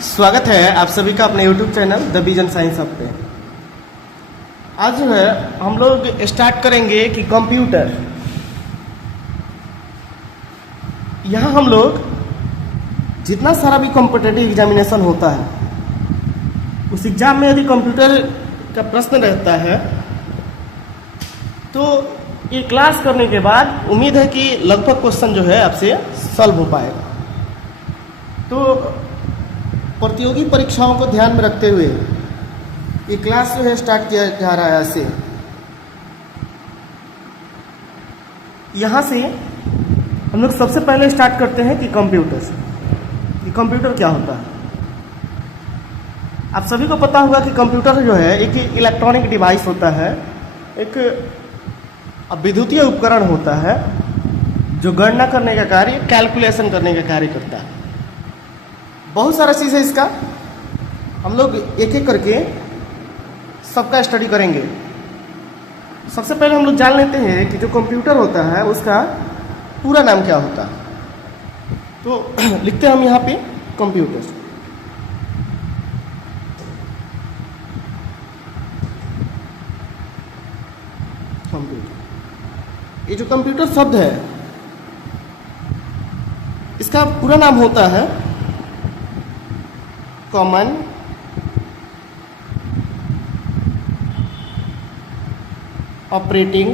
स्वागत है आप सभी का अपने YouTube channel the vision science hub पे। आज जो है हम लोग स्टार्ट करेंगे कि कंप्यूटर। यहाँ हम लोग जितना सारा भी कॉम्पिटिटिव एग्जामिनेशन होता है उस एग्जाम में यदि कंप्यूटर का प्रश्न रहता है तो ये क्लास करने के बाद उम्मीद है कि लगभग क्वेश्चन जो है आपसे सॉल्व हो पाएगा। तो प्रतियोगी परीक्षाओं को ध्यान में रखते हुए ये क्लास जो है स्टार्ट किया जा रहा है। ऐसे यहाँ से हम लोग सबसे पहले स्टार्ट करते हैं कि कंप्यूटर से, कि कंप्यूटर क्या होता है। आप सभी को पता होगा कि कंप्यूटर जो है एक इलेक्ट्रॉनिक डिवाइस होता है, एक विद्युतीय उपकरण होता है जो गणना करने का कार्य, कैलकुलेशन करने का कार्य करता है। बहुत सारा चीज़ है इसका, हम लोग एक एक करके सबका स्टडी करेंगे। सबसे पहले हम लोग जान लेते हैं कि जो कंप्यूटर होता है उसका पूरा नाम क्या होता है। तो लिखते हैं हम यहाँ पे कंप्यूटर। कंप्यूटर, ये जो कंप्यूटर शब्द है इसका पूरा नाम होता है common operating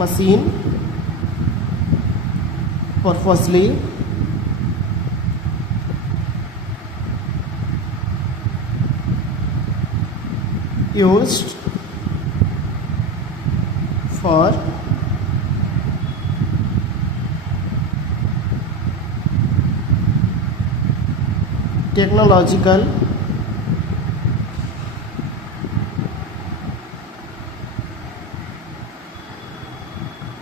machine purposely used for technological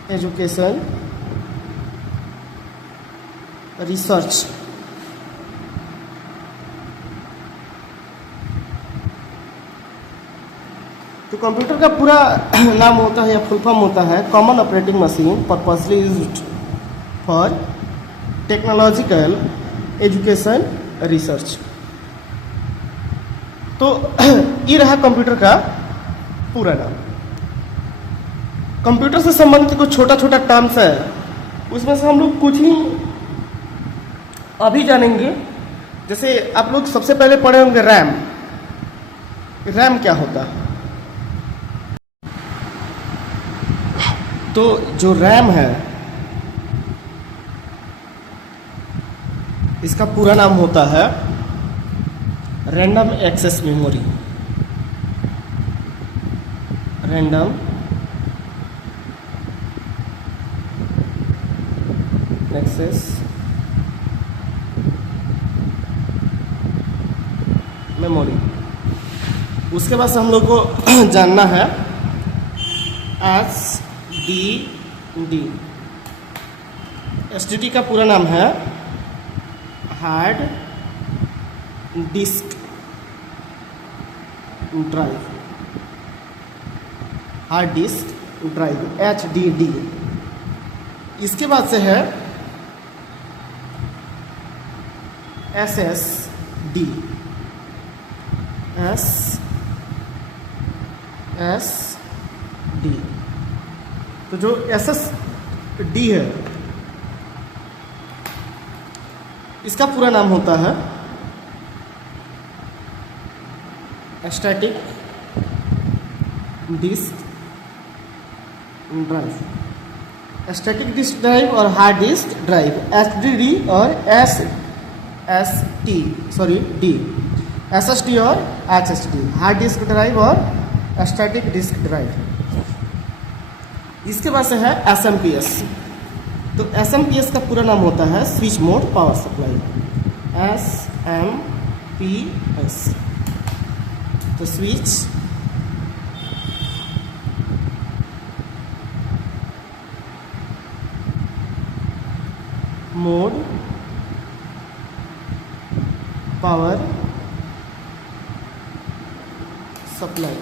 education research। तो कंप्यूटर का पूरा नाम होता है या फुल फॉर्म होता है common operating machine purposely used for technological education research. तो ये रहा कंप्यूटर का पूरा नाम। कंप्यूटर से संबंधित कुछ छोटा छोटा टर्म्स है, उसमें से हम लोग कुछ ही अभी जानेंगे। जैसे आप लोग सबसे पहले पढ़े होंगे रैम। रैम क्या होता है? तो जो रैम है इसका पूरा नाम होता है random access memory. Random access memory. उसके बाद से हम लोग को जानना है SDD। SDD का पूरा नाम है hard disk drive. Hard disk drive HDD। इसके बाद से है SSD। SSD। तो जो SSD है इसका पूरा नाम होता है static disk drive. Static disk drive और हार्ड डिस्क ड्राइव SSD और SSD और HSD, हार्ड डिस्क ड्राइव और स्टैटिक डिस्क ड्राइव। इसके बाद से है SMPS। तो SMPS का पूरा नाम होता है switch mode power supply. SMPS। तो switch mode power supply.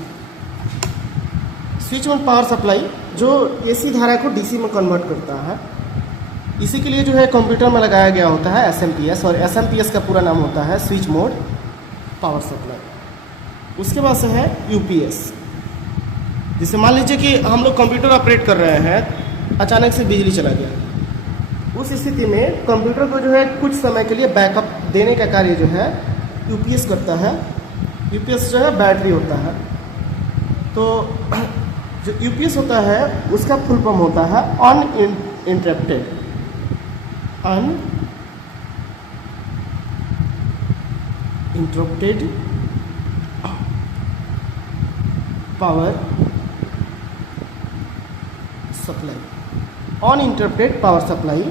Switch mode power supply जो एसी धारा को डीसी में कन्वर्ट करता है। इसी के लिए जो है कंप्यूटर में लगाया गया होता है SMPS, और SMPS का पूरा नाम होता है स्विच मोड पावर सप्लाई। उसके बाद से है UPS। जैसे मान लीजिए कि हम लोग कंप्यूटर ऑपरेट कर रहे हैं, अचानक से बिजली चला गया, उस स्थिति में कंप्यूटर को जो है कुछ समय के लिए बैकअप देने का कार्य जो है UPS करता है। UPS जो है बैटरी होता है। तो जो UPS होता है उसका फुल फॉर्म होता है uninterrupted power supply. Uninterrupted power supply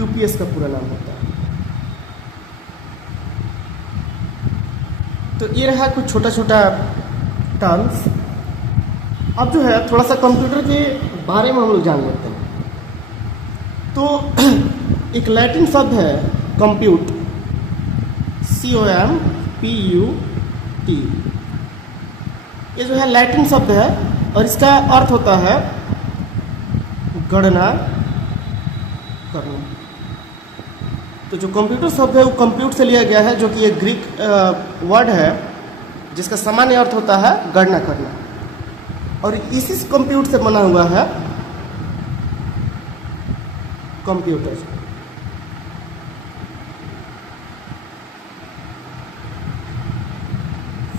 UPS का पूरा नाम होता है। तो ये रहा कुछ छोटा छोटा टर्म्स। अब जो है थोड़ा सा कंप्यूटर के बारे में हम लोग जान लेते हैं। तो एक लैटिन शब्द है कंप्यूट, COMPUT। ये जो है लैटिन शब्द है और इसका अर्थ होता है गणना करना। तो जो कंप्यूटर शब्द है वो कंप्यूट से लिया गया है, जो कि एक ग्रीक वर्ड है जिसका सामान्य अर्थ होता है गणना करना, और इसी कंप्यूट से बना हुआ है कंप्यूटर।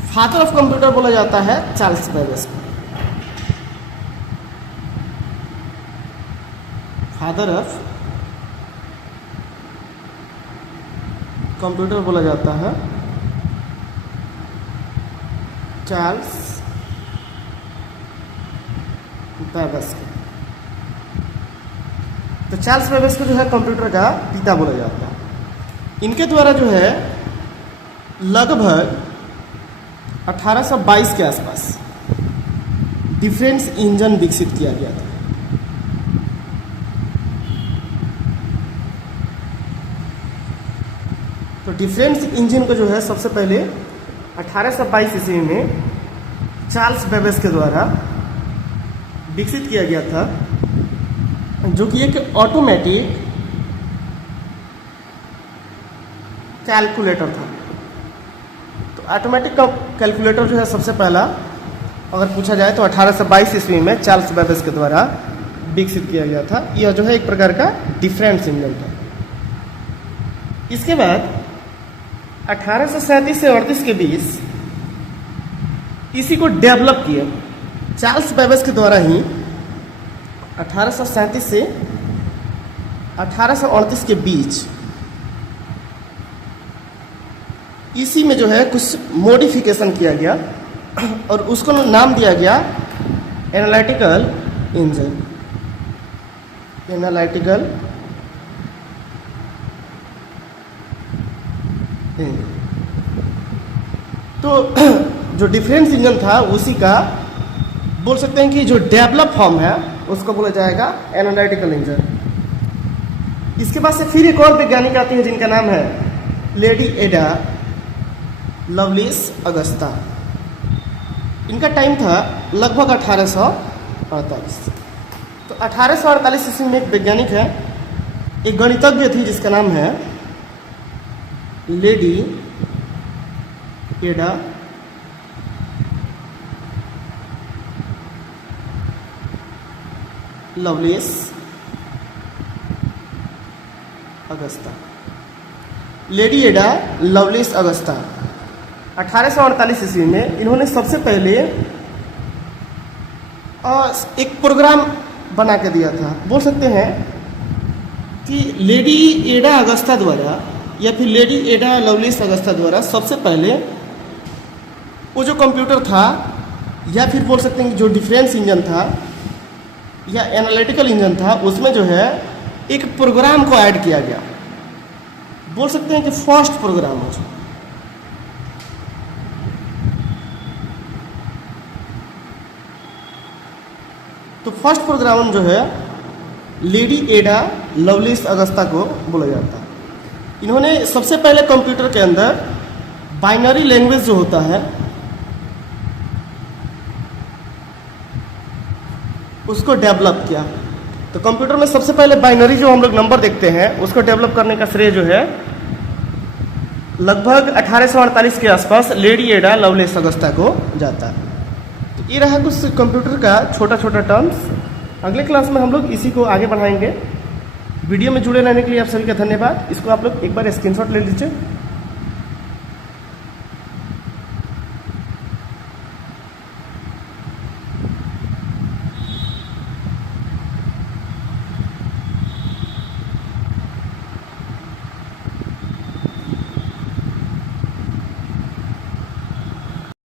फादर ऑफ कंप्यूटर बोला जाता है चार्ल्स बेबेज को। फादर ऑफ कंप्यूटर बोला जाता है चार्ल्स बेबेज को। तो चार्ल्स बेबेज को जो है कंप्यूटर का पिता बोला जाता है। इनके द्वारा जो है लगभग 1822 के आसपास डिफरेंस इंजन विकसित किया गया था। तो डिफरेंस इंजन को जो है सबसे पहले 1822 ईस्वी में चार्ल्स बेबेज के द्वारा विकसित किया गया था, जो कि एक ऑटोमेटिक कैलकुलेटर था। तो ऑटोमेटिक कैलकुलेटर जो है सबसे पहला अगर पूछा जाए तो 1822 ईस्वी में चार्ल्स बेबेज के द्वारा विकसित किया गया था। यह जो है एक प्रकार का डिफरेंस इंजन था। इसके बाद 1837 से 38 के बीच इसी को डेवलप किया चार्ल्स बेबेज के द्वारा ही। 1837 से 1838 के बीच इसी में जो है कुछ मॉडिफिकेशन किया गया और उसको नाम दिया गया एनालिटिकल इंजन। Analytical engine. तो जो डिफरेंस इंजन था उसी का बोल सकते हैं कि जो डेवलप फॉर्म है उसको बोला जाएगा एनालिटिकल इंजन। इसके बाद से फिर एक और वैज्ञानिक आती है जिनका नाम है लेडी एडा लवलेस अगस्ता। इनका टाइम था लगभग 1848। तो 1848 ईस्वी में एक वैज्ञानिक है, एक गणितज्ञ थी जिसका नाम है Lady Ada Lovelace Augusta. Lady Ada Lovelace Augusta 1848 ईस्वी में इन्होंने सबसे पहले एक प्रोग्राम बना के दिया था। बोल सकते हैं कि लेडी एडा अगस्ता द्वारा या फिर लेडी एडा लवलेस अगस्ता द्वारा सबसे पहले वो जो कंप्यूटर था या फिर बोल सकते हैं कि जो डिफरेंस इंजन था या एनालिटिकल इंजन था उसमें जो है एक प्रोग्राम को ऐड किया गया। बोल सकते हैं कि फर्स्ट प्रोग्राम हो। तो फर्स्ट प्रोग्राम जो है लेडी एडा लवलेस अगस्ता को बोला जाता है। इन्होंने सबसे पहले कंप्यूटर के अंदर बाइनरी लैंग्वेज जो होता है उसको डेवलप किया। तो कंप्यूटर में सबसे पहले बाइनरी जो हम लोग नंबर देखते हैं उसको डेवलप करने का श्रेय जो है लगभग 1848 के आसपास लेडी एडा लवलेस अगस्ता को जाता है। तो ये रहा कुछ कंप्यूटर का छोटा छोटा टर्म्स। अगले क्लास में हम लोग इसी को आगे बढ़ाएंगे। वीडियो में जुड़े रहने के लिए आप सभी का धन्यवाद। इसको आप लोग एक बार स्क्रीनशॉट ले लीजिए।